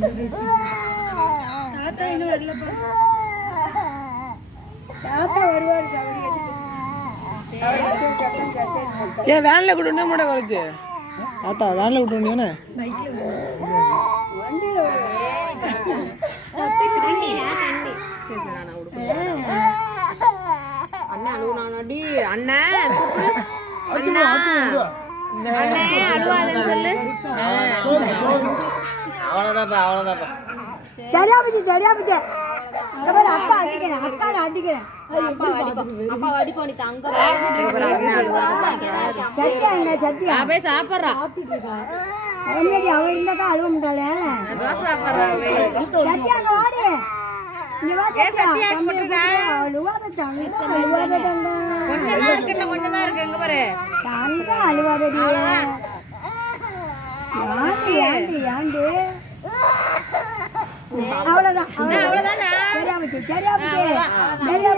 தாத்தா இன்னும் வரலப்பா. தாத்தா வருவார். ஏன் வேனில் கூட்டு வந்தே மூட குறைச்சி தாத்தா வேனில் கூட்டு வந்தீங்கண்ணே அண்ணன் அழுவுனாடி. அண்ணன் அழுவாதுன்னு சொல்லு. அவ்வளோதாப்பா சரியா போச்சு, சரியா போச்சு. அப்பா அடிக்கிறேன், அக்கா அடிக்கிறேன். சாப்பிட்றா அவ இருந்தாக்கா அழுவ மாட்டாளே. சத்தியாங்க வாடி. கொஞ்சம் தான் இருக்கு. எங்க பாரு அழுவாதடி. அவ்வளவுதான், அவ்வளவுதான். சரியா போச்சு, சரியா போச்சு, சரியா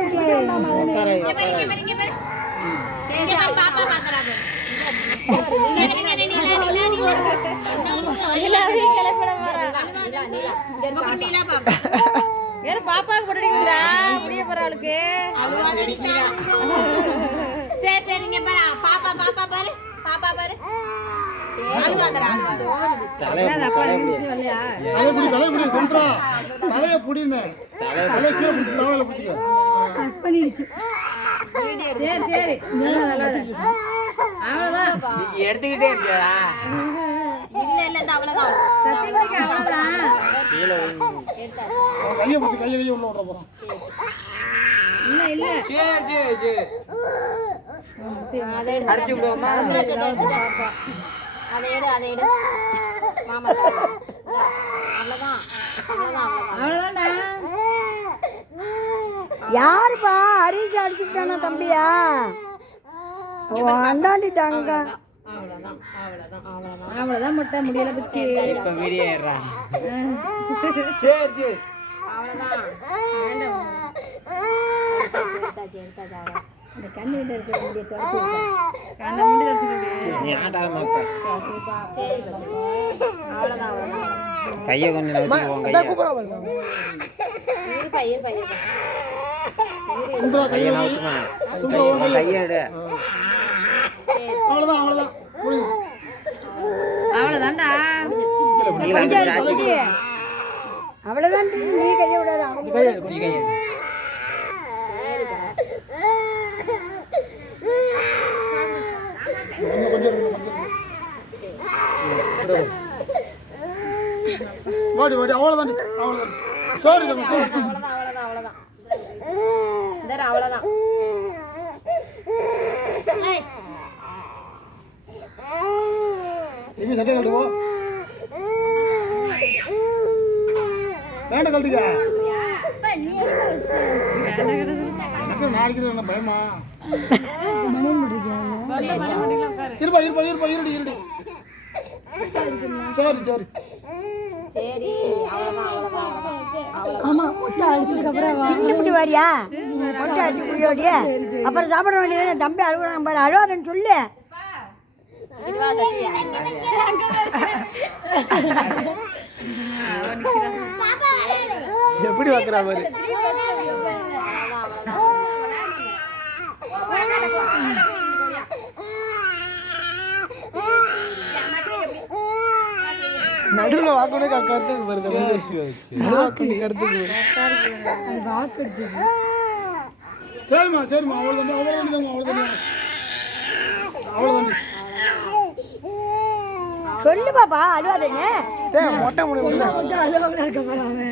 பாப்பாவுக்கு போட்டுறீங்களா? முடிய போற ஆளுக்கு சரி சரிங்க பாரு. பாப்பா பாப்பா பாரு, பாப்பா பாரு. எடுத்துக்கிட்டே இருக்கியா? யாருப்பா ஹரிஷ் அடிச்சுட்டானா தம்பியா? அந்தாண்டி தாங்க. அவ்வளவுதான் முட்டை முடியல பிச்சு. இப்ப வீடியோ ஏறான். சரி சரி அவ்வளவுதான். அந்த கண்ணு கிட்ட இருக்கிற முடிய தொடச்சு அந்த முடி தொடச்சு நீ ஆடாம இருக்க. அவ்வளவுதான். கையை கொஞ்சம் வச்சுக்கோங்க. கையை நவுத்துமா. கையை எடு. அவ்வளவுதான்டா. அவ்வளவுதான். நீ கையை விடாத. வாடி வாடி அவ்வளோதான் அவ்வளோதான். சரி அவ்வளவுதான். இனி சட்டை கட்டுவோம். வேண்ட கட்டுக்க. நாளைக்கு என்ன பயமா? இருப்பா இருப்பா இருப்பா இருடி இருடி. சரி சரி சரி ஆமா. முட்டை அடிச்சதுக்கு அப்புறம் தின்னுபிட்டு வாரியா? முட்டை அடிச்சு குடியோடியா? அப்புறம் சாப்பிட வேண்டியது. தம்பி அழுவான் பாரு, அழுவாதுன்னு சொல்லு. எப்படி வைக்கிறா பாரு. நடுவில் வாக்கு கருத்துக்கு வருது. வாக்கு கருத்துக்கு அது வாக்கு எடுத்து. சரிம்மா சரிம்மா. அவ்வளோதான் அவ்வளோதான் அவ்வளோதான் அவ்வளோதான். சொல்லு பாப்பா, அழுவாதீங்க. மொட்டை முடியும். அழுவாம இருக்க போறாங்க.